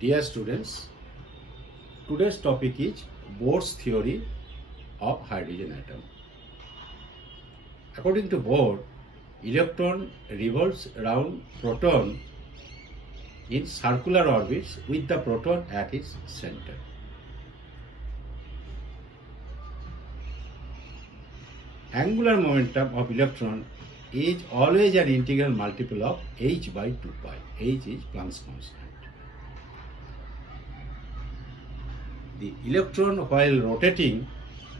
Dear students, today's topic is Bohr's theory of hydrogen atom. According to Bohr, electron revolves around proton in circular orbits with the proton at its center. Angular momentum of electron is always an integral multiple of h by 2 pi. H is Planck's constant. The electron, while rotating,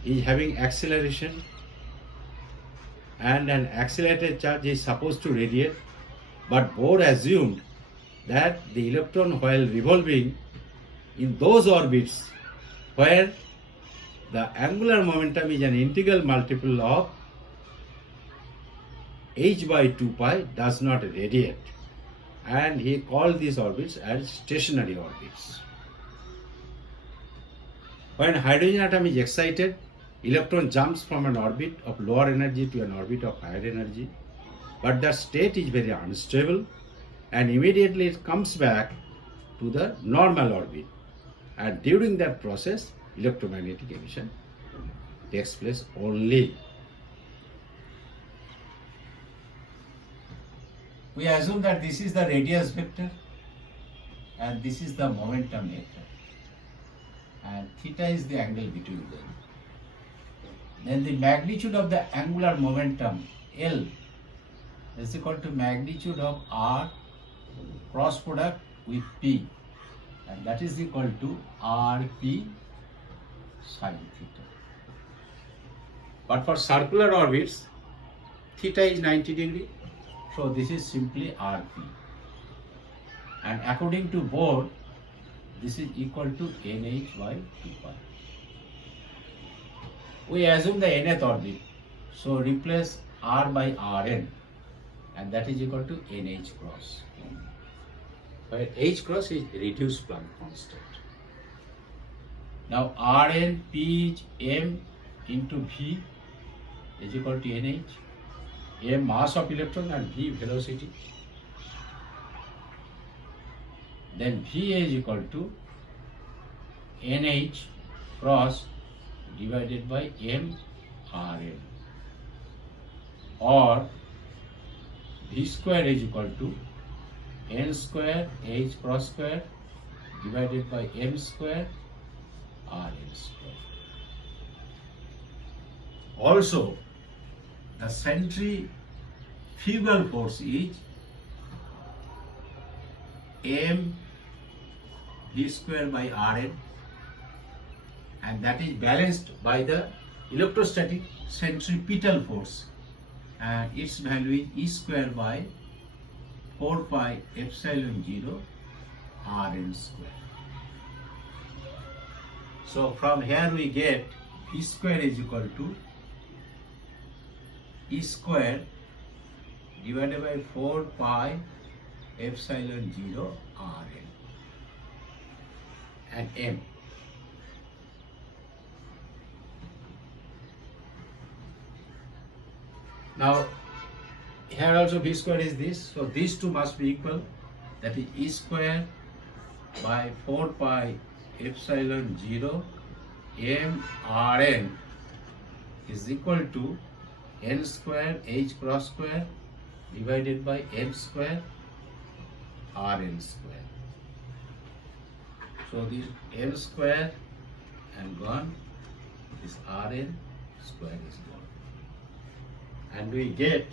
is having acceleration, and an accelerated charge is supposed to radiate, but Bohr assumed that the electron, while revolving in those orbits where the angular momentum is an integral multiple of h by 2 pi, does not radiate, and he called these orbits as stationary orbits. When hydrogen atom is excited, electron jumps from an orbit of lower energy to an orbit of higher energy, but the state is very unstable, and immediately it comes back to the normal orbit, and during that process electromagnetic emission takes place only. We assume that this is the radius vector and this is the momentum vector, and theta is the angle between them. Then the magnitude of the angular momentum L is equal to magnitude of R cross product with P, and that is equal to Rp sin theta. But for circular orbits, theta is 90 degree, so this is simply Rp. And according to Bohr, this is equal to NH by 2 pi. We assume the nth orbit, so replace R by Rn, and that is equal to NH cross, where H cross is reduced Planck constant. Now Rn, P is m into V is equal to NH, m mass of electron and V velocity. Then V is equal to NH cross divided by m Rn, or V square is equal to n square H cross square divided by m square Rn square. Also, the centrifugal force is m V square by Rn, and that is balanced by the electrostatic centripetal force, and its value is E square by 4 pi epsilon 0 Rn square. So from here we get V square is equal to E square divided by 4 pi epsilon 0 Rn and m. Now here also V square is this, so these two must be equal, that is E square by 4 pi epsilon 0 m Rn is equal to n square H cross square divided by m square Rn square. So this m square and gone, this Rn square is gone, and we get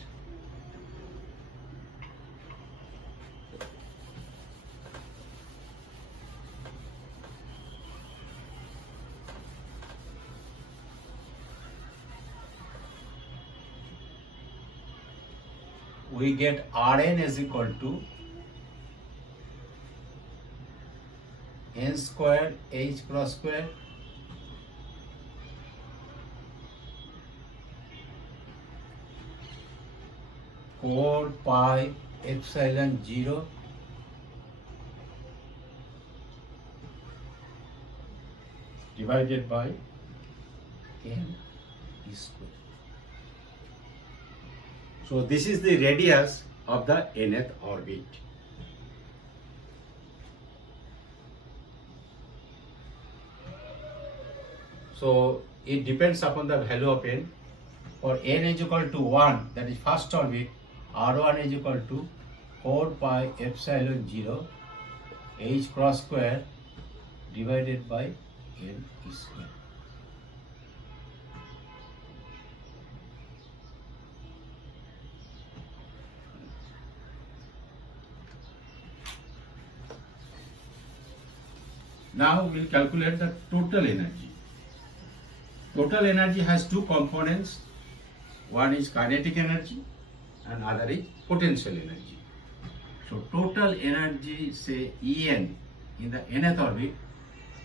Rn is equal to n square H cross square (4 pi epsilon 0) divided by n E square. So this is the radius of the nth orbit. So it depends upon the value of n. For n is equal to 1, that is first orbit, R1 is equal to 4 pi epsilon 0 h cross square divided by n square. Now we'll calculate the total energy. Total energy has two components. One is kinetic energy and other is potential energy. So total energy, say En in the nth orbit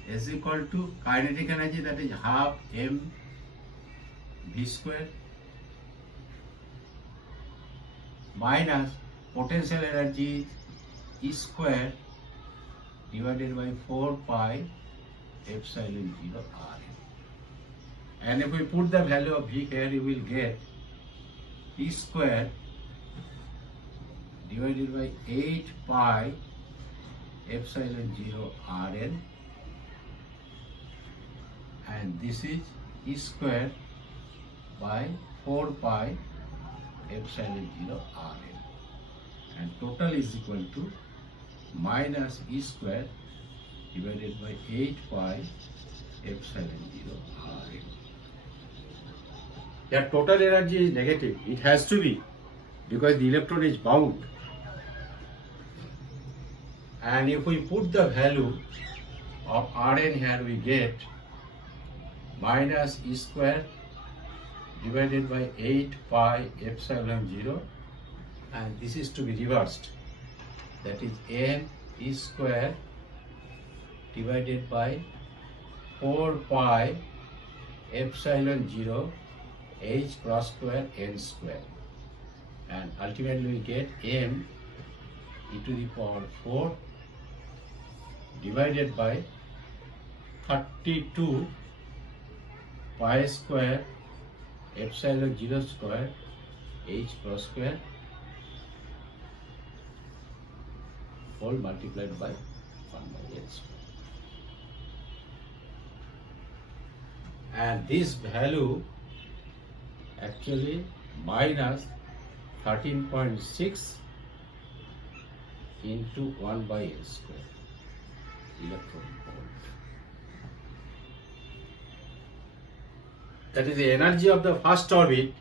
is equal to kinetic energy, that is half m v square, minus potential energy E square divided by 4 pi epsilon 0 r. And if we put the value of V here, you will get E square divided by 8 pi epsilon 0 Rn, and this is E square by 4 pi epsilon 0 Rn, and total is equal to minus E square divided by 8 pi epsilon 0 Rn. Their total energy is negative. It has to be, because the electron is bound. And if we put the value of Rn here, we get minus E square divided by 8 pi epsilon 0, and this is to be reversed. That is m E square divided by 4 pi epsilon 0 h cross square n square, and ultimately we get m e to the power 4 divided by 32 pi square epsilon 0 square h cross square whole multiplied by 1 by n square. And this value actually minus 13.6 into 1 by n square electron volt. That is, the energy of the first orbit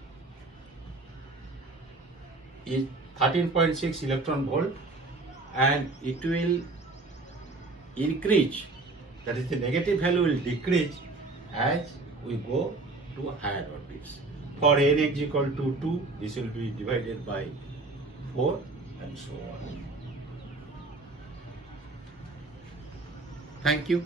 is 13.6 electron volt, and it will increase, that is, the negative value will decrease as we go to higher orbits. For n is equal to 2, this will be divided by 4 and so on. Thank you.